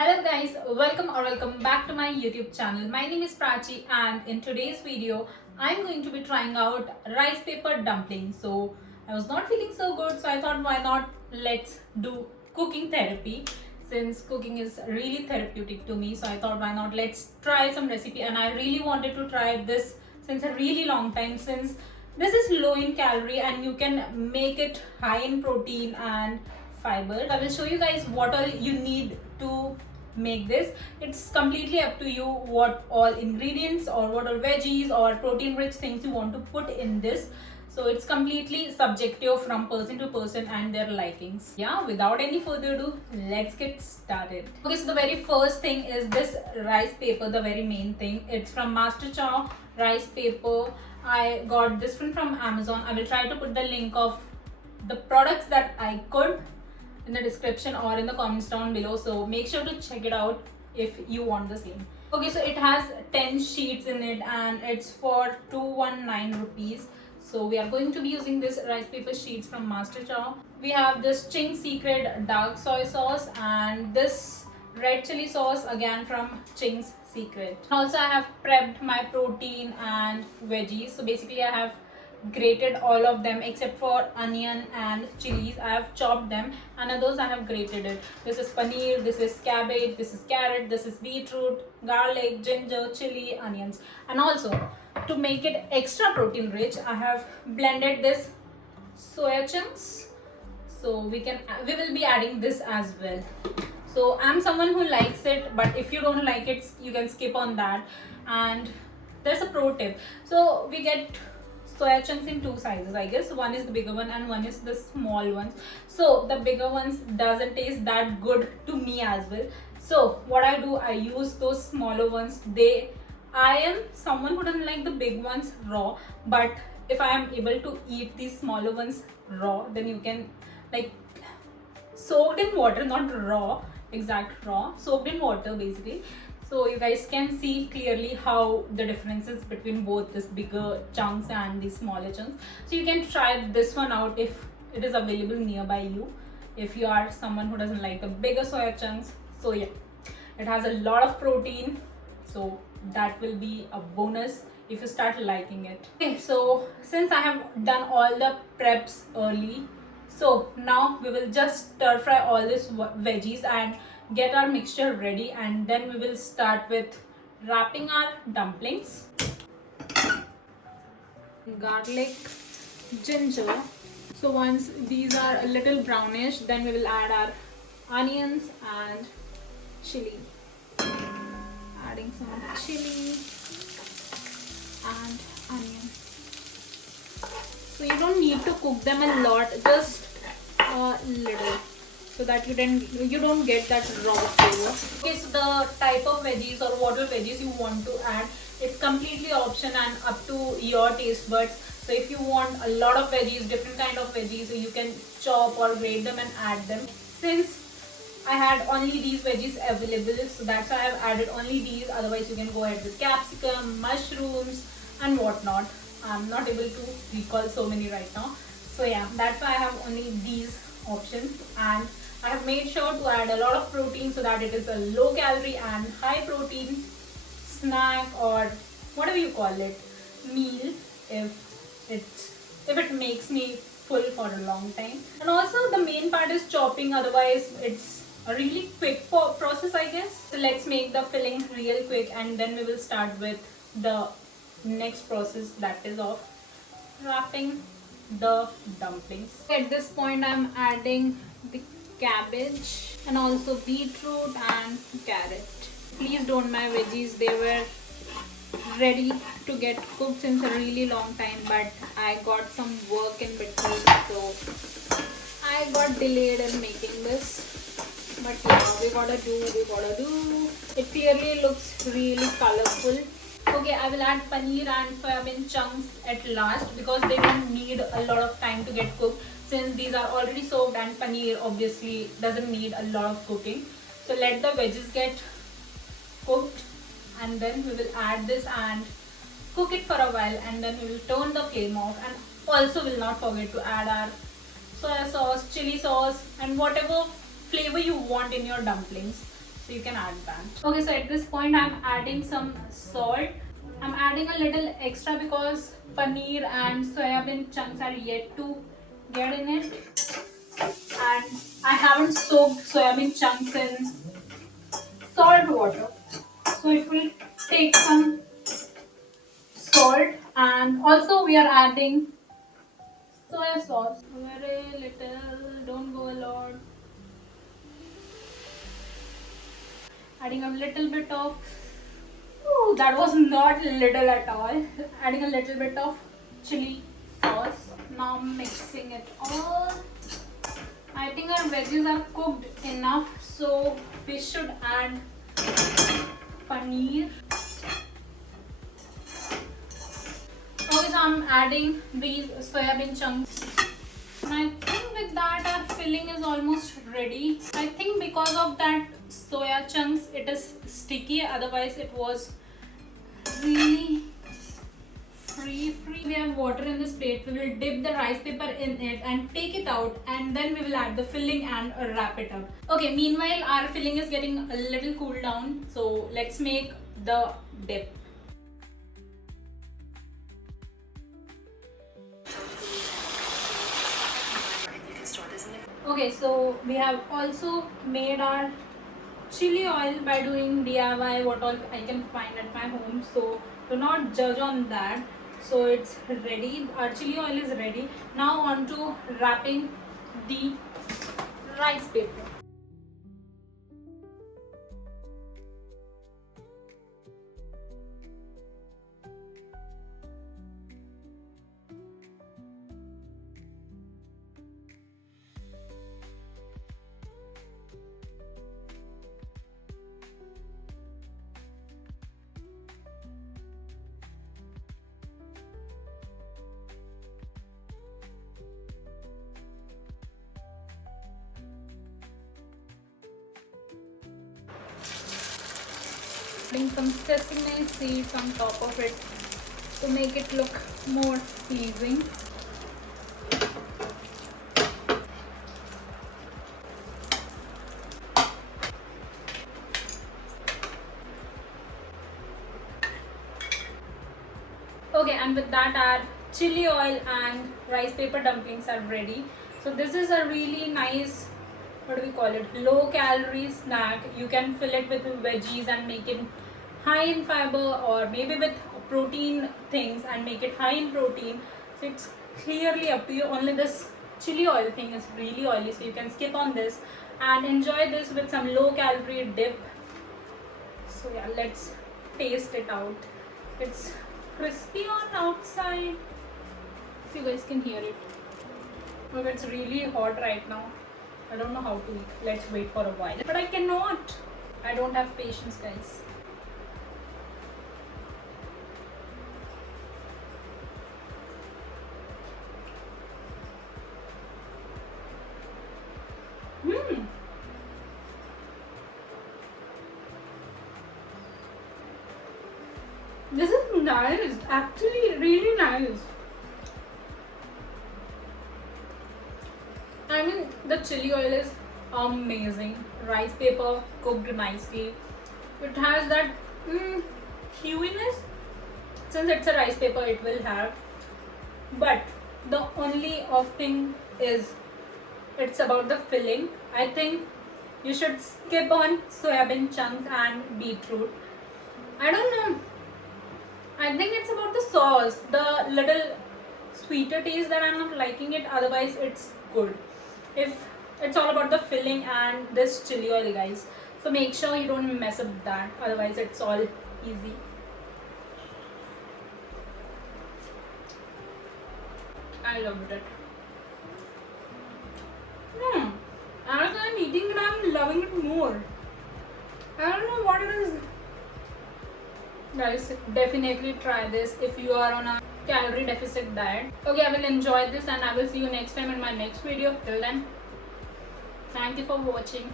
Hello guys, welcome back to my YouTube channel. My name is Prachi and in today's video I'm going to be trying out rice paper dumplings. So I was not feeling so good, so I thought why not let's do cooking therapy, since cooking is really therapeutic to me. So I thought why not let's try some recipe, and I really wanted to try this since a really long time, since this is low in calorie and you can make it high in protein and fiber. I will show you guys what all you need to make this. It's completely up to you what all ingredients or what all veggies or protein rich things you want to put in this. So it's completely subjective from person to person and their likings. Yeah, without any further ado, let's get started. Okay, so the very first thing is this rice paper, the very main thing. It's from Master Chow rice paper. I got this one from Amazon. I will try to put the link of the products that I could in the description or in the comments down below, so make sure to check it out if you want the same. Okay, so it has 10 sheets in it and it's for 219 rupees. So we are going to be using this rice paper sheets from Master Chow. We have this Ching Secret dark soy sauce and this red chili sauce again from Ching's Secret. Also I have prepped my protein and veggies. So basically I have grated all of them except for onion and chilies. I have chopped them and others I have grated it. This is paneer, this is cabbage, this is carrot, this is beetroot, garlic, ginger, chili, onions. And also to make it extra protein rich, I have blended this soya chunks. So we will be adding this as well. So I'm someone who likes it, but if you don't like it, you can skip on that. And there's a pro tip. So we get soya chunks in two sizes, I guess. One is the bigger one and one is the small ones. So the bigger ones doesn't taste that good to me as well. So what I do, I use those smaller ones. I am someone who doesn't like the big ones raw, but if I am able to eat these smaller ones raw, then you can like soaked in water, not raw, exact raw, soaked in water basically. So you guys can see clearly how the differences between both this bigger chunks and these smaller chunks. So you can try this one out if it is available nearby you, if you are someone who doesn't like the bigger soya chunks. So yeah, it has a lot of protein, so that will be a bonus if you start liking it. Okay, so since I have done all the preps early, so now we will just stir fry all these veggies and get our mixture ready, and then we will start with wrapping our dumplings. Garlic, ginger. So once these are a little brownish, then we will add our onions and chili. Adding some chili and onion. So you don't need to cook them a lot, just a little, so that you don't get that raw flavor. Okay, so the type of veggies or what veggies you want to add, it's completely option and up to your taste buds. So if you want a lot of veggies, different kind of veggies, you can chop or grate them and add them. Since I had only these veggies available, so that's why I have added only these. Otherwise you can go ahead with capsicum, mushrooms and whatnot. I'm not able to recall so many right now. So yeah, that's why I have only these options, and I have made sure to add a lot of protein so that it is a low calorie and high protein snack, or whatever you call it, meal, if it makes me full for a long time. And also the main part is chopping, otherwise it's a really quick process, I guess. So let's make the filling real quick, and then we will start with the next process, that is of wrapping the dumplings. At this point I'm adding the cabbage and also beetroot and carrot. Please don't mind veggies, they were ready to get cooked since a really long time, but I got some work in between, so I got delayed in making this. But yeah, we gotta do. It clearly looks really colorful. Okay, I will add paneer and soya bean chunks at last because they don't need a lot of time to get cooked, since these are already soaked and paneer obviously doesn't need a lot of cooking. So let the veggies get cooked, and then we will add this and cook it for a while, and then we will turn the flame off. And also will not forget to add our soya sauce, chili sauce and whatever flavor you want in your dumplings. so you can add that. Okay, so at this point I'm adding some salt. I'm adding a little extra because paneer and soya bean chunks are yet to get in it, and I haven't soaked soya bean chunks in salt water, so it will take some salt. And also we are adding soya sauce, very little, don't go a lot. Adding a little bit of, ooh, that was not little at all. Adding a little bit of chili sauce. Now mixing it all. I think our veggies are cooked enough, so we should add paneer. Okay, so I'm adding these soya bean chunks. And I think with that our filling is almost ready. I think because of that soya chunks it is sticky, otherwise it was really free. We have water in this plate. We will dip the rice paper in it and take it out, and then we will add the filling and wrap it up. Okay, meanwhile our filling is getting a little cool down, so let's make the dip. Okay, so we have also made our chili oil by doing DIY what all I can find at my home, so do not judge on that. So it's ready, our chili oil is ready. Now on to wrapping the rice paper. Putting some sesame seeds on top of it to make it look more pleasing. Okay, and with that our chili oil and rice paper dumplings are ready. So this is a really nice, what do we call it, low calorie snack. You can fill it with veggies and make it high in fiber, or maybe with protein things and make it high in protein. So it's clearly up to you. Only this chili oil thing is really oily, so you can skip on this and enjoy this with some low calorie dip. So yeah, let's taste it out. It's crispy on outside, if you guys can hear it. But it's really hot right now. I don't know how to eat. Let's wait for a while. But I cannot. I don't have patience, guys. This is nice. Actually, really nice. I mean, the chili oil is amazing. Rice paper cooked nicely. It has that chewiness. Since it's a rice paper, it will have. But the only off thing is it's about the filling. I think you should skip on soya bean chunks and beetroot. I don't know. I think it's about the sauce, the little sweeter taste that I'm not liking it. Otherwise, it's good. If it's all about the filling and this chili oil, guys. So make sure you don't mess up that. Otherwise, it's all easy. I loved it. As I'm eating it, I'm loving it more. I don't know what it is. Guys, definitely try this if you are on a calorie deficit diet. Okay, I will enjoy this and I will see you next time in my next video. Till then, thank you for watching.